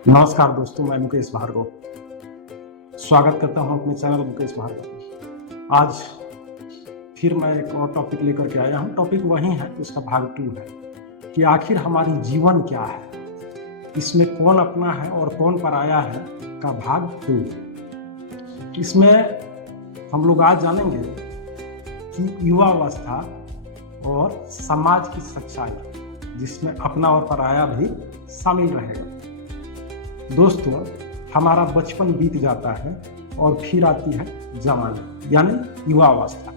नमस्कार दोस्तों, मैं मुकेश भार्गव स्वागत करता हूं अपने चैनल मुकेश भार्गव। आज फिर मैं एक और टॉपिक लेकर के आया हूं। टॉपिक वही है, उसका भाग 2 है कि आखिर हमारी जीवन क्या है, इसमें कौन अपना है और कौन पराया है का भाग 2। इसमें हम लोग आज जानेंगे कि युवा अवस्था और समाज की सच्चाई, जिसमें अपना और पराया भी शामिल रहेगा। दोस्तों, हमारा बचपन बीत जाता है और फिर आती है जवानी यानी युवा अवस्था।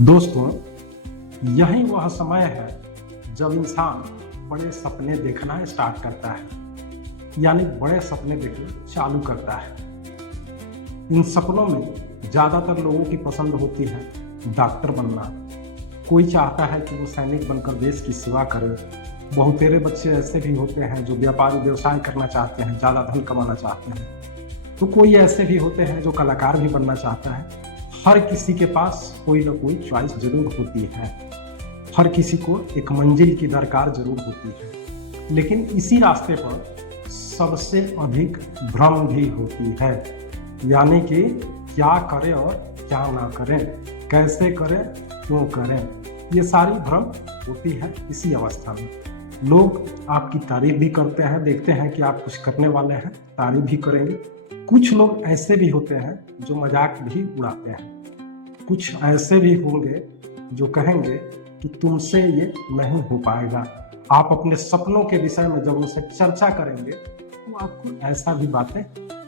दोस्तों, यही वह समय है जब इंसान बड़े सपने देखना स्टार्ट करता है, यानी बड़े सपने देखना चालू करता है। इन सपनों में ज्यादातर लोगों की पसंद होती है डॉक्टर बनना। कोई चाहता है कि वो सैनिक बनकर देश की सेवा करे। बहुतेरे बच्चे ऐसे भी होते हैं जो व्यापारी व्यवसाय करना चाहते हैं, ज्यादा धन कमाना चाहते हैं। तो कोई ऐसे भी होते हैं जो कलाकार भी बनना चाहता है। हर किसी के पास कोई ना कोई चॉइस जरूर होती है। हर किसी को एक मंजिल की दरकार जरूर होती है, लेकिन इसी रास्ते पर सबसे अधिक भ्रम भी होती है, यानी कि क्या करें और क्या ना करें, कैसे करें, क्यों करें। ये सारी भ्रम होती है इसी अवस्था में। लोग आपकी तारीफ भी करते हैं, देखते हैं कि आप कुछ करने वाले हैं, तारीफ भी करेंगे। कुछ लोग ऐसे भी होते हैं जो मजाक भी उड़ाते हैं। कुछ ऐसे भी होंगे जो कहेंगे कि तुमसे ये नहीं हो पाएगा। आप अपने सपनों के विषय में जब उनसे चर्चा करेंगे तो आपको ऐसा भी बातें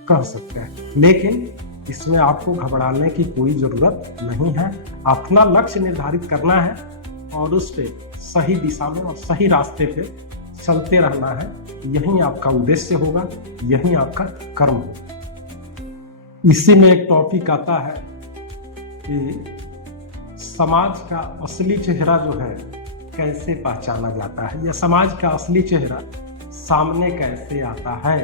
कह सकते हैं, लेकिन इसमें आपको घबराने की कोई जरूरत नहीं है। अपना लक्ष्य निर्धारित करना है और उस पे सही दिशा में और सही रास्ते पे चलते रहना है। यही आपका उद्देश्य होगा, यही आपका कर्म होगा। इसी में एक टॉपिक आता है कि समाज का असली चेहरा जो है कैसे पहचाना जाता है, या समाज का असली चेहरा सामने कैसे आता है।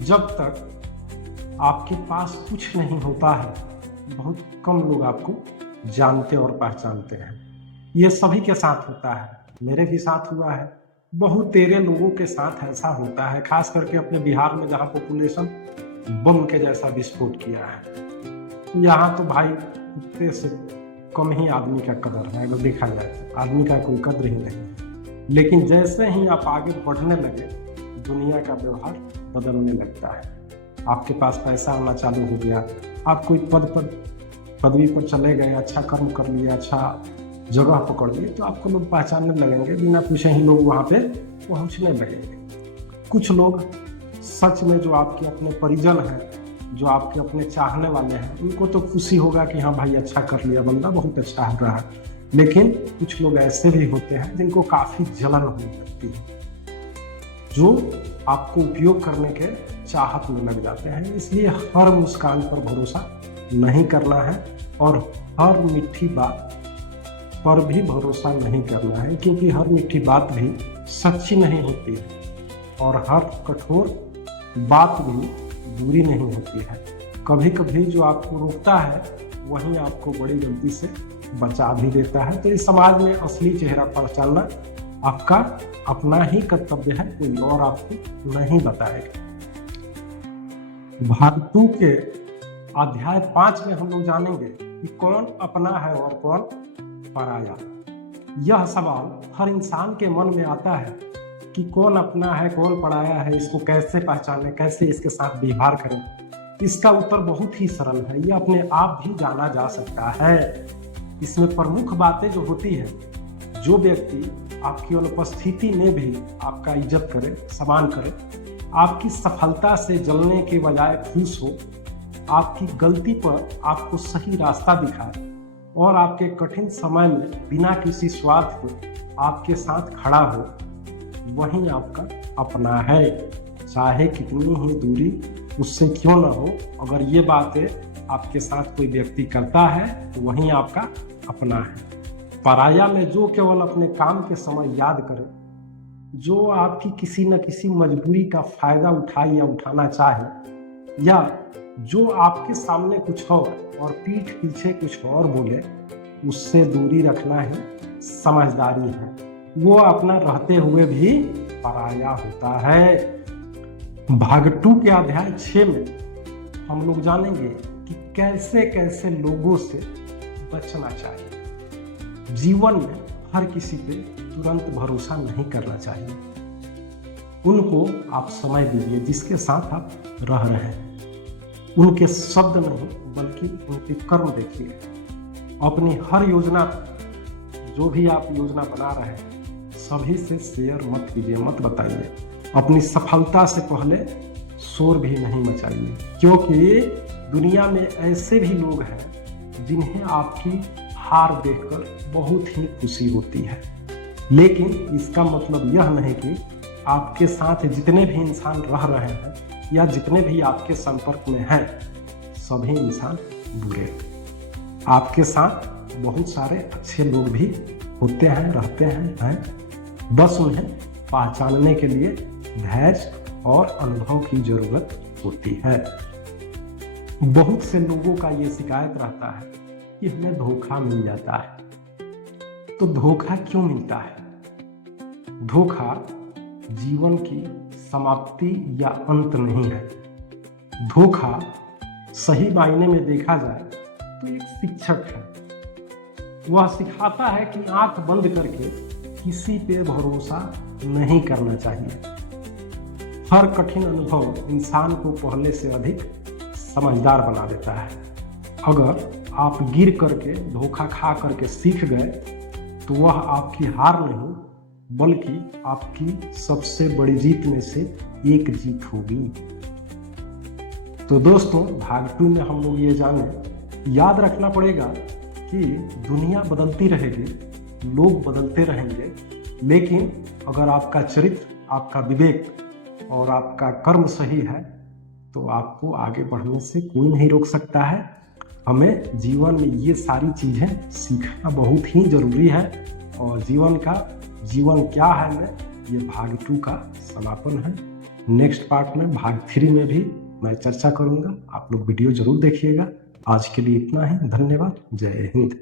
जब तक आपके पास कुछ नहीं होता है, बहुत कम लोग आपको जानते और पहचानते हैं। ये सभी के साथ होता है, मेरे भी साथ हुआ है, बहुत तेरे लोगों के साथ ऐसा होता है। खास करके अपने बिहार में जहाँ पॉपुलेशन बम के जैसा विस्फोट किया है, यहाँ तो भाई कुत्ते से कम ही आदमी का कदर है। अगर देखा जाए तो आदमी का कोई कदर ही नहीं है। लेकिन जैसे ही आप आगे बढ़ने लगे, दुनिया का व्यवहार बदलने लगता है। आपके पास पैसा आना चालू हो गया, आप कोई पदवी पर चले गए, अच्छा कर्म कर लिया, अच्छा जगह पकड़ लिए, तो आपको लोग पहचानने लगेंगे। बिना पूछे ही लोग वहाँ पे पहुँचने लगेंगे। कुछ लोग सच में जो आपके अपने परिजन हैं, जो आपके अपने चाहने वाले हैं, उनको तो खुशी होगा कि हाँ भाई अच्छा कर लिया बंदा, बहुत अच्छा हो रहा है। लेकिन कुछ लोग ऐसे भी होते हैं जिनको काफी जलन होने लगती है, जो आपको उपयोग करने के चाहत में लग जाते हैं। इसलिए हर मुस्कान पर भरोसा नहीं करना है और हर मीठी बात पर भी भरोसा नहीं करना है, क्योंकि हर मीठी बात भी सच्ची नहीं होती है और हर कठोर बात भी बुरी नहीं होती है। कभी कभी जो आपको रोकता है वही आपको बड़ी गलती से बचा भी देता है। तो इस समाज में असली चेहरा पहचानना आपका अपना ही कर्तव्य है, कोई और आपको नहीं बताएगा। भाग 2 के अध्याय 5 में हम लोग जानेंगे कि कौन अपना है और कौन पराया। यह सवाल हर इंसान के मन में आता है कि कौन अपना है, कौन पराया है, इसको कैसे पहचाने, कैसे इसके साथ व्यवहार करें। इसका उत्तर बहुत ही सरल है, यह अपने आप भी जाना जा सकता है। इसमें प्रमुख बातें जो होती है, जो व्यक्ति आपकी अनुपस्थिति में भी आपका इज्जत करे, सम्मान करे, आपकी सफलता से जलने के बजाय खुश हो, आपकी गलती पर आपको सही रास्ता दिखाए और आपके कठिन समय में बिना किसी स्वार्थ के आपके साथ खड़ा हो, वही आपका अपना है। चाहे कितनी ही दूरी उससे क्यों ना हो, अगर ये बातें आपके साथ कोई व्यक्ति करता है तो वही आपका अपना है। पराया में जो केवल अपने काम के समय याद करे, जो आपकी किसी न किसी मजबूरी का फायदा उठाए या उठाना चाहे, या जो आपके सामने कुछ और पीठ पीछे कुछ और बोले, उससे दूरी रखना ही समझदारी है। वो अपना रहते हुए भी पराया होता है। भाग 2 के अध्याय 6 में हम लोग जानेंगे कि कैसे कैसे लोगों से बचना चाहिए। जीवन में हर किसी पे तुरंत भरोसा नहीं करना चाहिए। उनको आप समय दीजिए जिसके साथ आप रह रहे हैं। उनके शब्द नहीं बल्कि उनके कर्म देखिए। अपनी हर योजना, जो भी आप योजना बना रहे हैं, सभी से शेयर मत कीजिए, मत बताइए। अपनी सफलता से पहले शोर भी नहीं मचाइए, क्योंकि दुनिया में ऐसे भी लोग हैं जिन्हें आपकी हार देखकर बहुत ही खुशी होती है। लेकिन इसका मतलब यह नहीं कि आपके साथ जितने भी इंसान रह रहे हैं या जितने भी आपके संपर्क में हैं, सभी इंसान बुरे। आपके साथ बहुत सारे अच्छे लोग भी होते हैं, रहते हैं। बस उन्हें पहचानने के लिए धैर्य और अनुभव की जरूरत होती है। बहुत से लोगों का ये शिकायत रहता है कि हमें धोखा मिल जाता है। तो धोखा क्यों मिलता है? धोखा जीवन की समाप्ति या अंत नहीं है। धोखा सही मायने में देखा जाए तो एक शिक्षक है। वह सिखाता है कि आंख बंद करके किसी पे भरोसा नहीं करना चाहिए। हर कठिन अनुभव इंसान को पहले से अधिक समझदार बना देता है। अगर आप गिर करके, धोखा खा करके सीख गए तो वह आपकी हार नहीं बल्कि आपकी सबसे बड़ी जीत में से एक जीत होगी। तो दोस्तों, भाग 2 में हम लोग ये जाने, याद रखना पड़ेगा कि दुनिया बदलती रहेगी, लोग बदलते रहेंगे, लेकिन अगर आपका चरित्र, आपका विवेक और आपका कर्म सही है तो आपको आगे बढ़ने से कोई नहीं रोक सकता है। हमें जीवन में ये सारी चीज़ें सीखना बहुत ही जरूरी है। और जीवन क्या है में ये भाग 2 का समापन है। नेक्स्ट पार्ट में, भाग 3 में भी मैं चर्चा करूँगा। आप लोग वीडियो जरूर देखिएगा। आज के लिए इतना ही। धन्यवाद। जय हिंद।